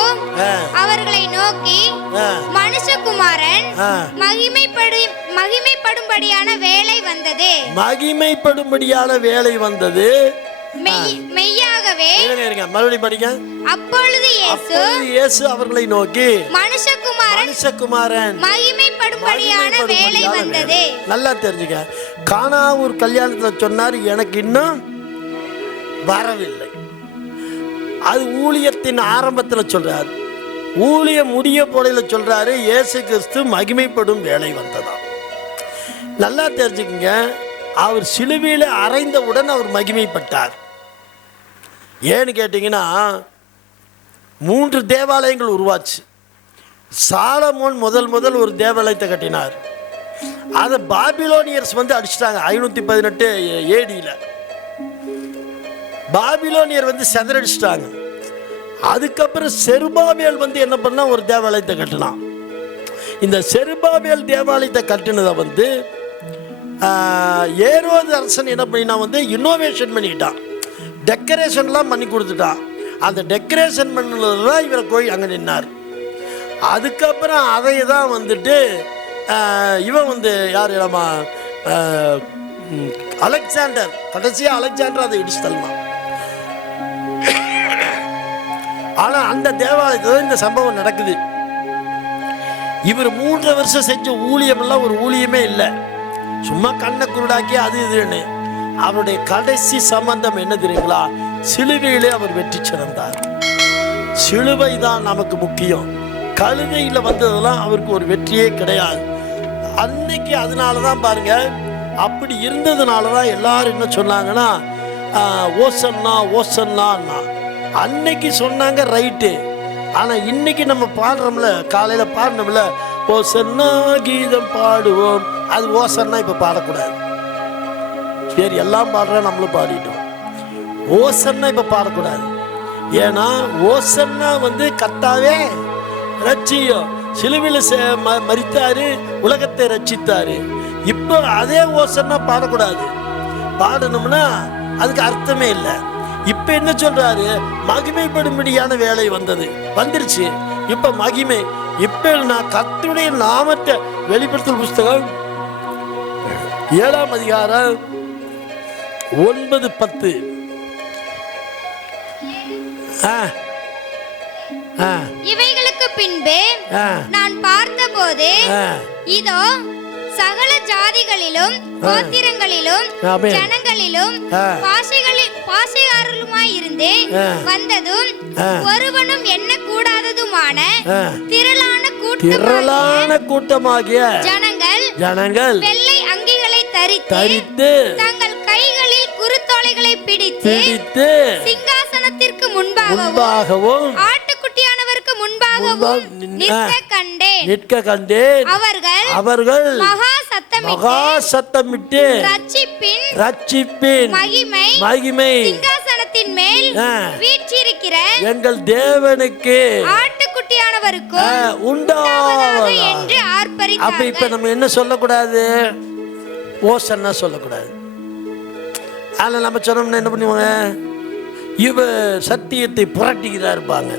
மகிமைப்படும்படியான வேலை வந்தது. மகிமைப்படும்படியான வேலை வந்தது. மெய்யாகவே மறுபடியும் படிங்க. அப்பொழுது இயேசு அவர்களை நோக்கி, மனுஷகுமாரன் மகிமைப்படும்படியான வேலை வந்தது. நல்லா தெரிஞ்சுக்க, கானாவூர் கல்யாணத்துல சொன்னார், எனக்கு இன்னும் வரவில்லை. அது ஊழியத்தின் ஆரம்பத்தில் சொல்றாரு. ஊழியம் முடிய போடையில சொல்றாரு, இயேசு கிறிஸ்து மகிமைப்படும் வேலை வந்ததா. நல்லா தெரிஞ்சுக்கங்க, அவர் சிலுவையில் அறைந்தவுடன் அவர் மகிமைப்பட்டார். ஏன்னு கேட்டிங்கன்னா, 3 தேவாலயங்கள் உருவாச்சு. சாலமோன் முதல் ஒரு தேவாலயத்தை கட்டினார். அதை பாபிலோனியர்ஸ் வந்து அடிச்சிட்டாங்க 518 AD. பாபிலோனியர் வந்து செதறடிச்சிட்டாங்க. அதுக்கப்புறம் செருபாபேல் வந்து என்ன பண்ணா, ஒரு தேவாலயத்தை கட்டினான். இந்த செருபாபேல் தேவாலயத்தை கட்டினதை வந்து ஏரோது அரசன் என்ன பண்ணினா வந்து இன்னோவேஷன் பண்ணிக்கிட்டான், டெக்கரேஷன்லாம் பண்ணி கொடுத்துட்டான். அந்த டெக்கரேஷன் பண்ணது தான் இவரை போய் அங்கே நின்னார். அதுக்கப்புறம் அதை தான் வந்துட்டு இவன் வந்து யார் நம்ம அலெக்சாண்டர், கடைசியாக அலெக்சாண்டர் அதை இடிச்சு தள்ளினான். ஆனால் அந்த தேவாலயத்தில் இந்த சம்பவம் நடக்குது. இவர் 3 வருஷம் செஞ்ச ஊழியமெல்லாம் ஒரு ஊழியமே இல்லை, சும்மா கண்ணை குருடாக்கி அது இதுன்னு. அவருடைய கடைசி சம்பந்தம் என்ன தெரியுங்களா? சிலுவையிலே அவர் வெற்றி சிறந்தார். சிலுவை தான் நமக்கு முக்கியம். கழுதையில் வந்ததெல்லாம் அவருக்கு ஒரு வெற்றியே கிடையாது அன்னைக்கு. அதனால தான் பாருங்க, அப்படி இருந்ததுனால தான் எல்லாரும் என்ன சொன்னாங்கன்னா, ஓசன்னா ஓசன்னான்னா அன்னைக்கு சொன்னாங்க, ரைட்டு. ஆனால் இன்னைக்கு நம்ம பாடுறோம்ல, காலையில் பாடினோம்ல, ஓசன்னா கீதம் பாடுவோம், அது ஓசன்னா இப்போ பாடக்கூடாது. சரி, எல்லாம் பாடுறோம், நம்மளும் பாடிட்டோம். ஓசன்னா இப்போ பாடக்கூடாது. ஏன்னா ஓசன்னா வந்து கர்த்தாவே ரட்சியும், சிலுவையில் மரித்தாரு, உலகத்தை ரட்சித்தாரு. இப்போ அதே ஓசன்னா பாடக்கூடாது. பாடணும்னா அதுக்கு அர்த்தமே இல்லை. இப்ப என்ன சொல்றாரு? மகிமைப்படும்படியான வேலை வந்துருச்சு. இப்ப மகிமை. இப்ப நான் கர்த்தருடைய நாமத்தை வெளிப்படுத்தல் புஸ்தகம் 7ஆம் அதிகாரம் 9-10. இவைகளுக்கு பின்பு நான் பார்த்தபோது, இதோ சகல ஜாதிகளிலும் கோத்திரங்களிலும் ஜனங்களிலும் பாஷைக்காரர்களுமாயிருந்து வந்ததும் ஒருவனும் எண்ண கூடாததுமான திரளான கூட்டமாகிய ஜனங்கள் வெள்ளை அங்கிகளை தரித்து தங்கள் கைகளில் குருத்தோலைகளை பிடித்து சிங்காசனத்திற்கு முன்பாகவும் ஆட்டுக்குட்டியானவருக்கு முன்பாகவும் நிற்க கண்டேன். அவர்கள் மகா சத்தமிட்டு ரட்சிப்பின் மகிமை சிங்காசனத்தின் மேல் வீற்றிருக்கிற எங்கள் தேவனுக்கு ஆட்டுக்குட்டியானவருக்கு உண்டாவதாக என்று ஆர்ப்பரித்தார்கள். அப்ப இப்ப நம்ம என்ன சொல்லக்கூடாது? ஓசன்னா சொல்லக்கூடாது. ஆனா நம்ம சொன்னோம்னா என்ன பண்ணுவாங்க? இவ சத்தியத்தை புரட்டிக்கிறா இருப்பாங்க.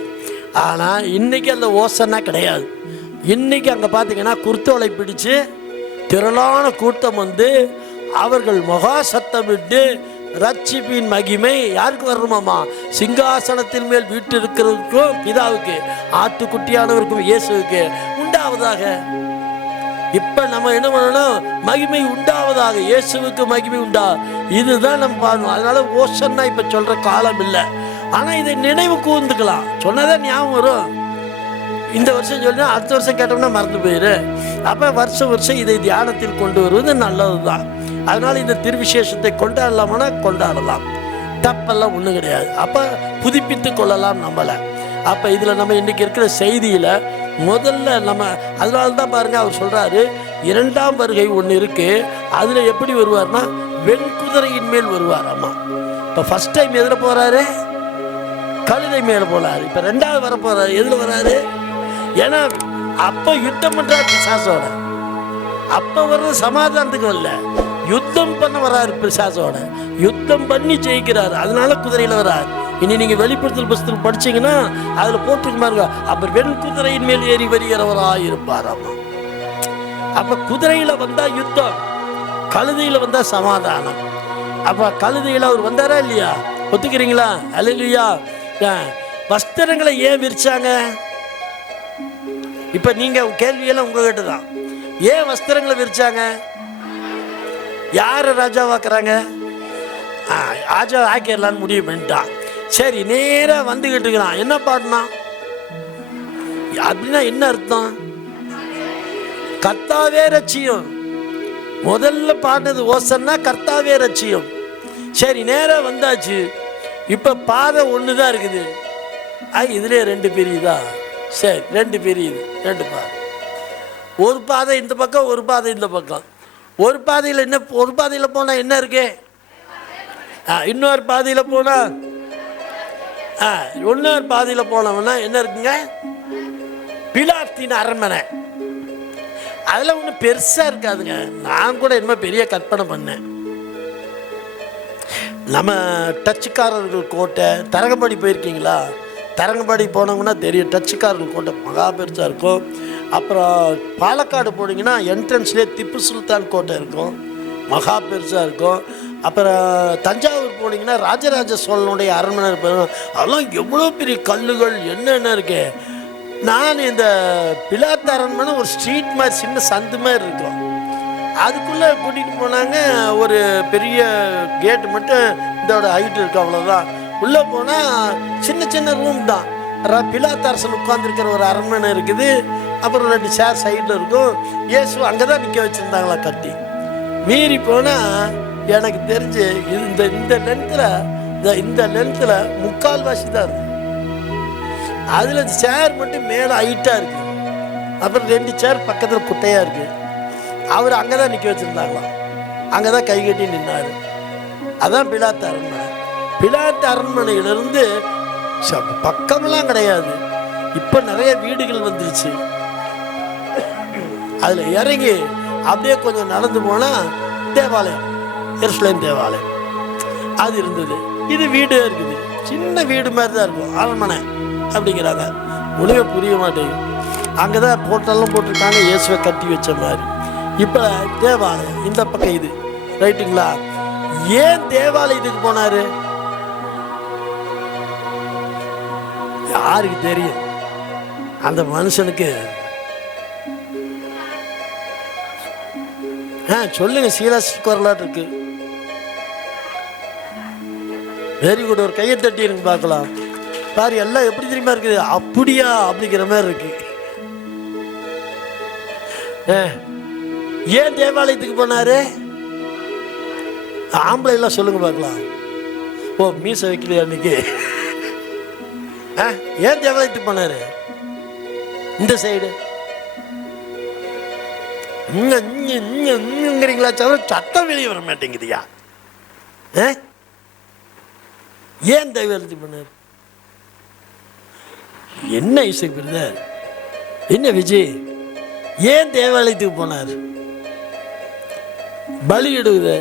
ஆனா இன்னைக்கு அந்த ஓசன்னா கிடையாது. இன்னைக்கு அங்க பாத்தீங்கன்னா குருத்தோலை பிடிச்சு திரளான கூட்டம் வந்து அவர்கள் மகா சத்தமிட்டு ரட்சிப்பின் மகிமை யாருக்கு வரணுமாமா? சிங்காசனத்தின் மேல் வீட்டு இருக்கிறதுக்கும் பிதாவுக்கு, ஆட்டுக்குட்டியானவருக்கும் இயேசுவுக்கு உண்டாவதாக. இப்ப நம்ம என்ன பண்ணணும்? மகிமை உண்டாவதாக, இயேசுவுக்கு மகிமை உண்டா. இதுதான் நம்ம பாடணும். அதனால ஓசன்னா இப்ப சொல்ற காலம் இல்லை. ஆனா இதை நினைவு கூர்ந்துக்கலாம், சொன்னதான் ஞாபகம் வரும். இந்த வருஷம் சொன்னா அடுத்த வருஷம் கேட்டோம்னா மறந்து போயிரு. அப்ப வருஷம் இதை தியானத்தில் கொண்டு வருவது நல்லதுதான். அதனால இந்த திருவிசேஷத்தை கொண்டாடலாம்னா கொண்டாடலாம், தப்பெல்லாம் ஒன்றும் கிடையாது. அப்ப புதுப்பித்து கொள்ளலாம் நம்மளை. அப்ப இதுல நம்ம இன்னைக்கு இருக்கிற செய்தியில முதல்ல நம்ம அதனால்தான் பாருங்க, அவர் சொல்றாரு 2ஆம் வருகை ஒன்று இருக்கு. அதுல எப்படி வருவார்னா வெண்குதிரையின் மேல் வருவார். ஆமா, இப்ப ஃபர்ஸ்ட் டைம் எதுல போறாரு? கழுதை மேல போறாரு. இப்ப 2வது வர போறாரு. எதுல வராரு? ஏன்னா அப்ப யுத்தம் பண்றாரு பிசாசோட. அப்ப வர்றது சமாதானத்துக்கு வரல, யுத்தம் பண்ண வராரு பிசாசோட. யுத்தம் பண்ணி ஜெயிக்கிறாரு. அதனால குதிரையில வராரு. இனி நீங்க வெளிப்படுத்தல் புஸ்தகம் படிச்சீங்கன்னா அதுல போட்டுருக்க பாருங்க, அப்ப வெண் குதிரையின் மேல் ஏறி வருகிறவராய் இருப்பாராமா. அப்ப குதிரையில வந்தா யுத்தம், கழுதையில வந்தா சமாதானம். அப்ப கழுதையில அவர் வந்தாரா இல்லையா? ஒத்துக்கிறீங்களா? அல்லேலூயா. வஸ்திரங்களை ஏன் விரிச்சாங்க? இப்ப நீங்க கேள்வியெல்லாம் உங்ககிட்ட தான். ஏன் வஸ்திரங்களை விரிச்சாங்க? யாரை ராஜாவாக்குறாங்க? ராஜா ஆக்கிடலான்னு முடிவு பண்ணிட்டான். சரி, நேரா வந்துகிட்டு இருக்கிறான். என்ன பாடினா அப்படின்னா என்ன அர்த்தம்? கர்த்தாவே ரட்சியும். முதல்ல பாடினது ஓசன்னா கர்த்தாவே ரட்சியும். சரி, நேரா வந்தாச்சு. இப்ப பாதை ஒண்ணுதான் இருக்குது. இதுல 2 பிரியுதா? சரி, 2 பிரியுது, 2 பாதை. ஒரு பாதை இந்த பக்கம், ஒரு பாதை இந்த பக்கம். ஒரு பாதையில் என்ன, ஒரு பாதையில் போனா என்ன இருக்கு? இன்னொரு பாதையில் போனா இன்னொரு பாதையில் போனோம்னா என்ன இருக்குங்க? பிலாத்தின் அரண்மனை. அதெல்லாம் ஒன்றும் பெருசா இருக்காதுங்க. நான் கூட என்ன பெரிய கற்பனை பண்ணேன். நம்ம டச்சுக்காரர்கள் கோட்டை, தரங்கம்பாடி போயிருக்கீங்களா? தரங்கம்பாடி போனோம்னா தெரியும், டச்சுக்காரர்கள் கோட்டை மகா பெருசாக இருக்கும். அப்புறம் பாலக்காடு போனீங்கன்னா என்ட்ரன்ஸ்லேயே திப்பு சுல்தான் கோட்டை இருக்கும், மகா பெருசாக இருக்கும். அப்புறம் தஞ்சாவூர் போனீங்கன்னா ராஜராஜ சோழனுடைய அரண்மனை இருக்கும். அதெல்லாம் எவ்வளோ பெரிய கல்லுகள் என்னென்ன இருக்கு. நான் இந்த பிலாத்து அரண்மனை ஒரு ஸ்ட்ரீட் மாதிரி, சின்ன சந்து மாதிரி இருக்கும். அதுக்குள்ளே கூட்டிகிட்டு போனாங்க. ஒரு பெரிய கேட்டு மட்டும் இதோட ஹைட் இருக்கு, அவ்வளோதான். உள்ளே போனால் சின்ன சின்ன ரூம் தான். பிலாத்து அரசன் உட்காந்துருக்கிற ஒரு அரண்மனை இருக்குது. அப்புறம் 2 சேர் சைடில் இருக்கும். இயேசு அங்கே தான் நிற்க வச்சுருந்தாங்களா கட்டி. மீறி போனால் எனக்கு தெரிஞ்சு இந்த லென்த்தில் முக்கால்வாசி தான் இருக்கு. அதில் சேர் மட்டும் மேலே ஹைட்டாக இருக்குது. அப்புறம் 2 சேர் பக்கத்தில் குட்டையாக இருக்குது. அவர் அங்கே தான் நிற்க வச்சுருந்தாங்களாம். அங்கே தான் கை கட்டி நின்னார். அதான் பிலாத்து அரண்மனை. பிலாத்து அரண்மனையிலிருந்து பக்கமெல்லாம் கிடையாது. இப்போ நிறைய வீடுகள் வந்துருச்சு. அதில் இறங்கி அப்படியே கொஞ்சம் நடந்து போனால் தேவாலயம், எருசலேம் தேவாலயம் அது இருந்தது. இது வீடு இருக்குது, சின்ன வீடு மாதிரி தான் இருக்கும். அரண்மனை அப்படிங்கிறாங்க, ஒழுங்காக புரிய மாட்டேங்குது. அங்கே தான் போட்டெல்லாம் போட்டிருக்காங்க, இயேசுவை கட்டி வச்ச மாதிரி. இப்போ தேவாலயம் இந்த பக்கம் இது, ரைட்டுங்களா? ஏன் தேவாலயத்துக்கு போனாரு? யாருக்கு தெரியும்? அந்த மனுஷனுக்கு சொல்லுங்க. சீலாஸ் குரலாட்டு இருக்கு. Very good. ஒரு கையை தட்டி இருக்கு பார்க்கலாம். பாரு, எல்லாம் எப்படி தெரியுமா இருக்குது? அப்படியா அப்படிங்கிற மாதிரி இருக்கு. ஏன் தேவாலயத்துக்கு போனாரு? ஆம்பளை எல்லாம் சொல்லுங்க பார்க்கலாம். ஓ, மீசை வைக்கலையா அன்னைக்கு? ஏன் தேவாலயத்துக்கு போனாரு? இந்த சைடு ங்கிறீங்களா தவிர சத்தம் வெளியே வர மாட்டேங்குதுயா. ஏன் தேவாலயத்துக்கு போனார்? என்ன இசைக்கு பிரதர், என்ன விஜய், ஏன் தேவாலயத்துக்கு போனார்? பலியிடுவது.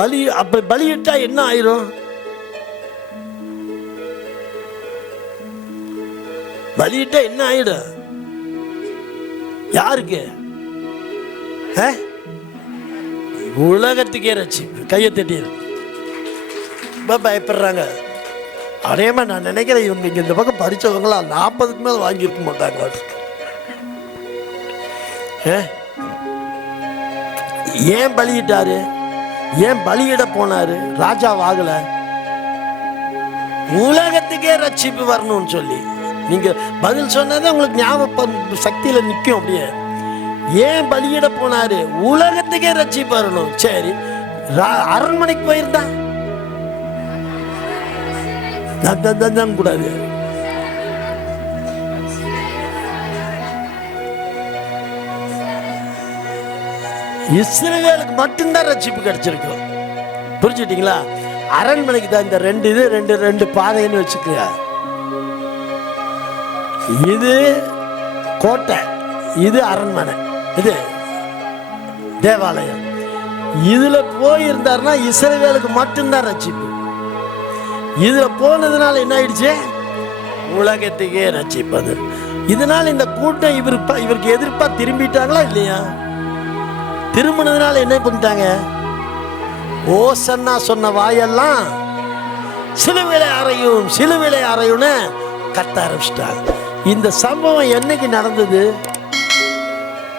பலி அப்ப பலியிட்டா என்ன ஆயிரும்? பலியிட்டா என்ன ஆயிடும்? யாருக்கு? உலகத்துக்கே ரட்சிப்பு. கையை தட்டி பயப்படுறாங்க. அதே மாதிரி நான் நினைக்கிறேன், இவங்க இங்க இந்த பக்கம் படிச்சவங்களா 40க்கு மேல வாங்கியிருக்க மாட்டாங்க. ஏன் பலியிட்டாரு? ஏன் பலியிட போனாரு? ராஜாவாகல, உலகத்துக்கே ரட்சிப்பு வரணும்னு சொல்லி. நீங்க பதில் சொன்னதான் உங்களுக்கு ஞாபகம் சக்தியில நிற்கும். அப்படியே ஏன் பலியிட போனாரு? உலகத்துக்கே ரட்சிப்பு வரணும். சரி, அரண்மனைக்கு போயிருந்தா கூடாது. இஸ்ரவேலுக்கு மட்டும்தான் ரட்சிப்பு கிடைச்சிருக்கும். புரிஞ்சுட்டீங்களா? அரண்மனைக்கு தான் இந்த 2 பாதைன்னு வச்சுக்க. இது கோட்டை, இது அரண்மனை, இது தேவாலயம். இதுல போயிருந்தாருன்னா இஸ்ரவேலுக்கு மட்டும்தான் ரட்சிப்பு. இதுல போனதுனால என்ன ஆயிடுச்சு? உலகத்துக்கே ரட்சிப்பது. இதனால் இந்த கூட்டம் இவருக்கு எதிர்ப்பா திரும்பிட்டாங்களா இல்லையா? திரும்பினதுனால என்ன பண்ணிட்டாங்க? ஓசன்னா சொன்ன வாயெல்லாம் சிலுவையிலே அறையும் சிலுவையிலே அறையும்னு கத்த ஆரம்பிச்சிட்டாங்க. இந்த சம்பவம் என்னைக்கு நடந்தது?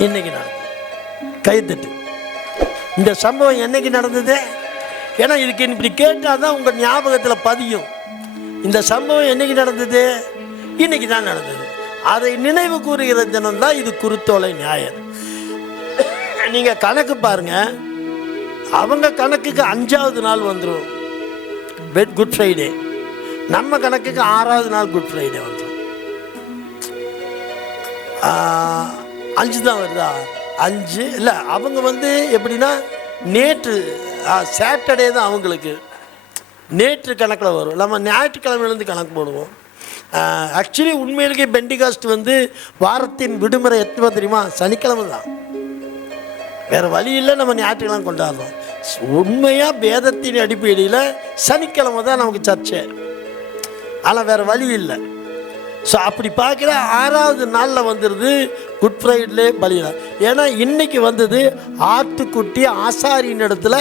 இன்னைக்கு நடந்தது. கைத்தட்டு. இந்த சம்பவம் என்னைக்கு நடந்தது? ஏன்னா இதுக்கு இப்படி கேட்டால் தான் உங்கள் ஞாபகத்தில் பதியும். இந்த சம்பவம் என்னைக்கு நடந்தது? இன்னைக்கு தான் நடந்தது. அதை நினைவு கூறுகிற தினம்தான் இது குருத்தோலை ஞாயிறு. நீங்கள் கணக்கு பாருங்க, அவங்க கணக்குக்கு 5வது நாள் வந்துடும் குட் ஃப்ரைடே. நம்ம கணக்குக்கு 6வது நாள் குட் ஃப்ரைடே வந்துடும். 5 தான் வருதா? 5 இல்லை, அவங்க எப்படின்னா நேற்று சாட்டர்டே தான் அவங்களுக்கு நேற்று கணக்கில் வரும். நம்ம ஞாயிற்றுக்கிழமையிலேருந்து கணக்கு போடுவோம். ஆக்சுவலி உண்மையிலேயே பெண்டிகாஸ்ட் வாரத்தின் விடுமுறை எத்தனை தெரியுமா? சனிக்கிழமை தான். வேறு வழி இல்லை, நம்ம ஞாயிற்றுக்கிழமை கொண்டாடுறோம். உண்மையாக வேதத்தின் அடிப்படையில் சனிக்கிழமை தான் நமக்கு சர்ச்சை. ஆனால் வேறு வழி இல்லை. ஸோ அப்படி பார்க்குற 6வது நாளில் வந்துடுது குட் ஃப்ரைடே பலிதான். ஏன்னா இன்னைக்கு வந்தது ஆட்டுக்குட்டி ஆசாரியின் இடத்துல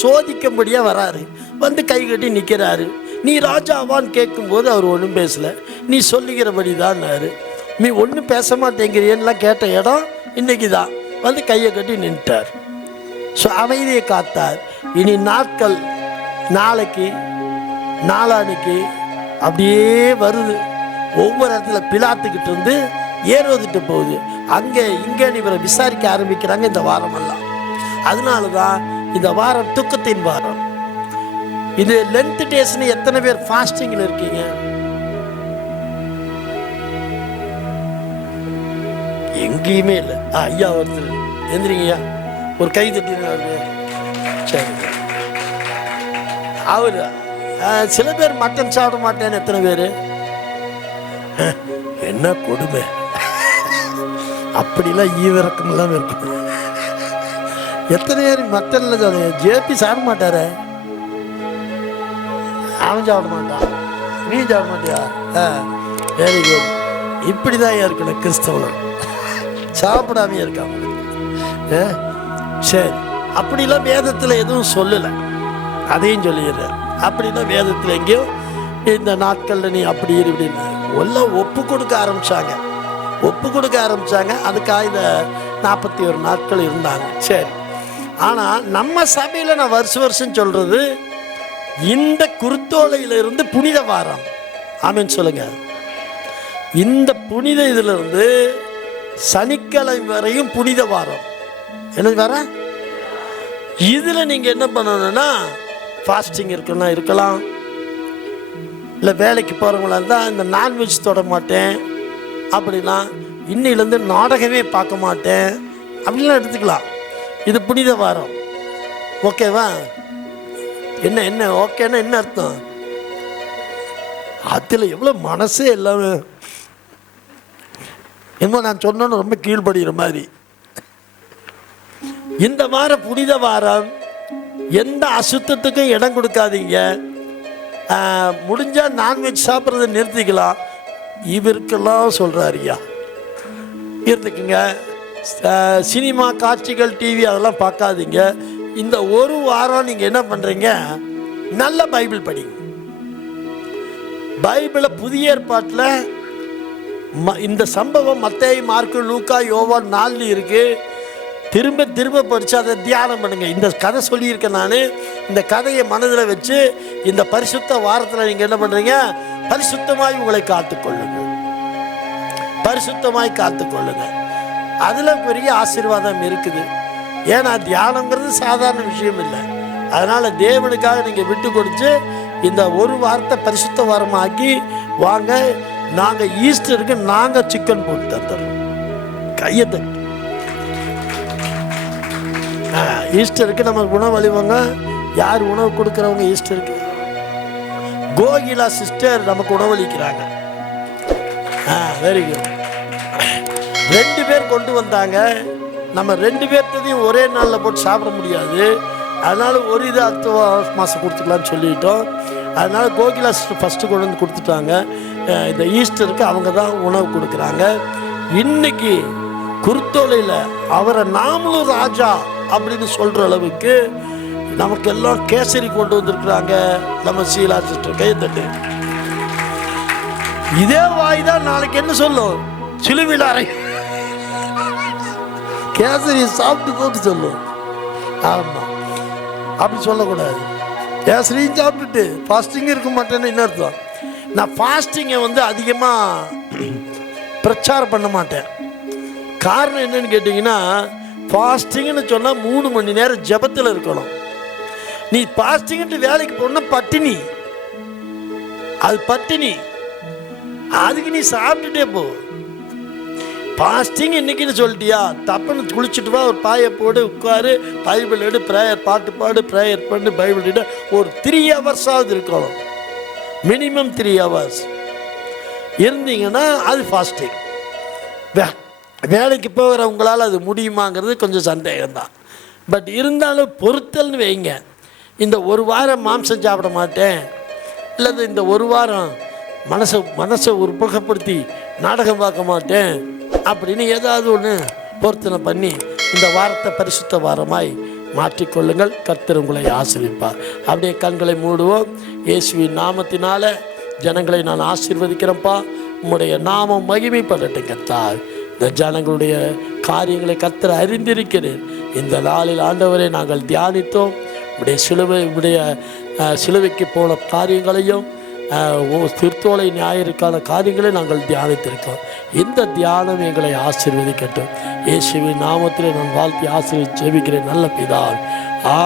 சோதிக்கும்படியாக வராரு. கை கட்டி நிற்கிறாரு. நீ ராஜாவான்னு கேட்கும்போது அவர் ஒன்றும் பேசலை. நீ சொல்லுகிறபடி தான்னாரு. நீ ஒன்றும் பேச மாட்டேங்கிறியெல்லாம் கேட்ட இடம் இன்னைக்கு தான். கையை கட்டி நின்ட்டார். ஸோ அமைதியை காத்தார். இனி நாட்கள் நாளைக்கு நாளானிக்கு அப்படியே வருது. ஒவ்வொரு இடத்துல பிலாத்துக்கிட்ட இருந்து ஏறுவதுட்டு போகுது. அங்கே இங்கே இவரை விசாரிக்க ஆரம்பிக்கிறாங்க இந்த வாரமெல்லாம். அதனால தான் இந்த வாரம் துக்கத்தின் வாரம். இது லென்த் டேஸ்னு எத்தனை பேர் ஃபாஸ்டிங்கில் இருக்கீங்க? எங்கேயுமே இல்லை. ஐயா ஒருத்தர் எந்திரிங்கய்யா, ஒரு கை தட்டினாரு. சரி, அவரு சில பேர் மட்டன் சாப்பிட மாட்டேன்னு எத்தனை பேர்? என்ன கொடுமை! அப்படிலாம் ஈவிரக்கமெல்லாம் இருக்கும். எத்தனை பேர் மட்டன்ல ஜேபி சாப்பிட மாட்டாரு? அவன் சாப்பிட மாட்டான், நீ சாப்பிட மாட்டியா? Very good. இப்படிதான் இருக்கணும் கிறிஸ்தவன், சாப்பிடாமே இருக்காங்க. சரி, அப்படிலாம் வேதத்தில் எதுவும் சொல்லலை, அதையும் சொல்லிடுறேன். அப்படின்னா வேதத்தில் எங்கேயும் இந்த நாட்களில் நீ அப்படி இப்படின்னு எல்லாம் ஒப்பு கொடுக்க ஆரம்பித்தாங்க. அதுக்காக இந்த 41 நாட்கள் இருந்தாங்க. சரி, ஆனால் நம்ம சபையில் நான் வருஷம் சொல்கிறது இந்த குருத்தோலையிலிருந்து புனித வாரம். ஆமீன் சொல்லுங்க. இந்த புனித இதிலிருந்து சனிக்கிழமை வரையும் புனித வாரம். என்ன வர இதில் நீங்கள் என்ன பண்ணணும்னா ஃபாஸ்டிங் இருக்குன்னா இருக்கலாம். இல்லை வேலைக்கு போகிறவங்களா இருந்தால் இந்த நான்வெஜ் தொட மாட்டேன் அப்படின்னா, இன்னிலேருந்து நாடகமே பார்க்க மாட்டேன் அப்படிலாம் எடுத்துக்கலாம். இது புனித வாரம். ஓகேவா? என்ன ஓகேன்னா என்ன அர்த்தம்? அதில் எவ்வளோ மனசே எல்லாமே என்னமோ நான் சொன்னோன்னு ரொம்ப கீழ்படுகிற மாதிரி. இந்த வாரம் புனித வாரம். எந்த அசுத்தத்துக்கும் இடம் கொடுக்காதீங்க. முடிஞ்சால் நான்வெஜ் சாப்பிட்றத நிறுத்திக்கலாம். இவருக்கெல்லாம் சொல்கிறார் ஐயா, இருந்துக்குங்க. சினிமா காட்சிகள், டிவி அதெல்லாம் பார்க்காதீங்க. இந்த ஒரு வாரம் நீங்கள் என்ன பண்ணுறீங்க? நல்ல பைபிள் படிங்க. பைபிளை புதிய ஏற்பாட்டில் இந்த சம்பவம் மத்தேயு, மார்க்கு, லூக்கா, யோவான் 4 இருக்குது. திரும்ப திரும்ப படித்து அதை தியானம் பண்ணுங்க. இந்த கதை சொல்லியிருக்கேன் நான். இந்த கதையை மனதில் வச்சு இந்த பரிசுத்த வாரத்தில் நீங்கள் என்ன பண்ணுறீங்க? பரிசுத்தமாய் உங்களை காத்துக்கொள்ளுங்க. அதில் பெரிய ஆசீர்வாதம் இருக்குது. ஏன்னா தியானங்கிறது சாதாரண விஷயம் இல்லை. அதனால் தேவனுக்காக நீங்கள் விட்டு கொடுத்து இந்த ஒரு வாரத்தை பரிசுத்த வாரமாக்கி வாங்க. நாங்கள் ஈஸ்டருக்கு நாங்கள் சிக்கன் போட்டு தந்துடுறோம். கையை தட்டு. ஈஸ்டருக்கு நம்ம உணவு அளிவாங்க. யார் உணவு கொடுக்குறவங்க? ஈஸ்டருக்கு கோகிலா சிஸ்டர் நமக்கு உணவளிக்கிறாங்க. Very good. 2 பேர் கொண்டு வந்தாங்க. நம்ம 2 பேர்த்தையும் ஒரே நாளில் போட்டு சாப்பிட முடியாது. அதனால் ஒரு இது அடுத்த மாதம் கொடுத்துக்கலான்னு சொல்லிட்டோம். அதனால் கோகிலா சிஸ்டர் ஃபஸ்ட்டு கொண்டு வந்து கொடுத்துட்டாங்க. இந்த ஈஸ்டருக்கு அவங்க தான் உணவு கொடுக்குறாங்க. இன்னைக்கு குருத்தோலையில் அவரை நாமளும் ராஜா அப்படின்னு சொல்கிற அளவுக்கு நமக்கெல்லாம் கேசரி கொண்டு வந்திருக்கிறாங்க. நம்ம சீலா சிஸ்டர் கையை தட்டு. இதே வாய் தான் நாளைக்கு என்ன சொல்லும்? சிலுவையில் அறை கேசரி சாப்பிட்டு போட்டு சொல்லும். ஆமாம், அப்படி சொல்லக்கூடாது. கேசரியும் சாப்பிட்டுட்டு ஃபாஸ்டிங் இருக்க மாட்டேன்னு என்ன அர்த்தம்? நான் ஃபாஸ்டிங்கை அதிகமாக பிரச்சாரம் பண்ண மாட்டேன். காரணம் என்னன்னு கேட்டிங்கன்னா, ஃபாஸ்டிங்னு சொன்னால் 3 மணி நேரம் ஜபத்தில் இருக்கணும். நீ ஃபாஸ்டிங்ட்டு வேலைக்கு போனால் பட்டினி, அது பட்டினி. அதுக்கு நீ சாப்பிட்டுட்டே போ. ஃபாஸ்டிங் இன்னைக்குன்னு சொல்லிட்டியா, தப்புன்னு குளிச்சுட்டு வா, ஒரு பாயை போடு, உட்காரு, பைபிள் எடு, ப்ரேயர் பாட்டு பாடு, ப்ரேயர் பண்ணு, பைபிள் எடு. ஒரு 3 ஹவர்ஸாவது இருக்கணும், மினிமம் 3 ஹவர்ஸ் இருந்தீங்கன்னா அது ஃபாஸ்டிங். வேலைக்கு போகிறவங்களால் அது முடியுமாங்கிறது கொஞ்சம் சந்தேகம்தான். பட் இருந்தாலும் பொறுத்தல்னு வைங்க. இந்த 1 வாரம் மாம்சம் சாப்பிட மாட்டேன், இல்லை இந்த 1 வாரம் மனசை உருப்பகப்படுத்தி நாடகம் பார்க்க மாட்டேன் அப்படின்னு ஏதாவது ஒன்று பொருத்தனை பண்ணி இந்த வாரத்தை பரிசுத்த வாரமாய் மாற்றிக்கொள்ளுங்கள். கர்த்தர் உங்களை ஆசீர்வதிப்பார். அப்படியே கண்களை மூடுவோம். இயேசுவின் நாமத்தினால ஜனங்களை நான் ஆசீர்வதிக்கிறேன்ப்பா. உம்முடைய நாமம் மகிமைப்படட்டும் கர்த்தாவே. இந்த ஜனங்களுடைய காரியங்களை கர்த்தர் அறிந்திருக்கிறேன். இந்த நாளில் ஆண்டவரை நாங்கள் தியானித்தோம். உடைய சிலுவைக்கு போன காரியங்களையும் திருத்தோலை ஞாயிற்கான காரியங்களை நாங்கள் தியானித்திருக்கோம். இந்த தியானம் எங்களை ஆசீர்வதிக்கட்டும். இயேசுவின் நாமத்திலே நான் வாழ்த்தி ஆசீர்வதி ஜெபிக்கிறேன் நல்ல பிதாவே.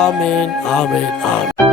ஆமேன், ஆமேன், ஆமேன்.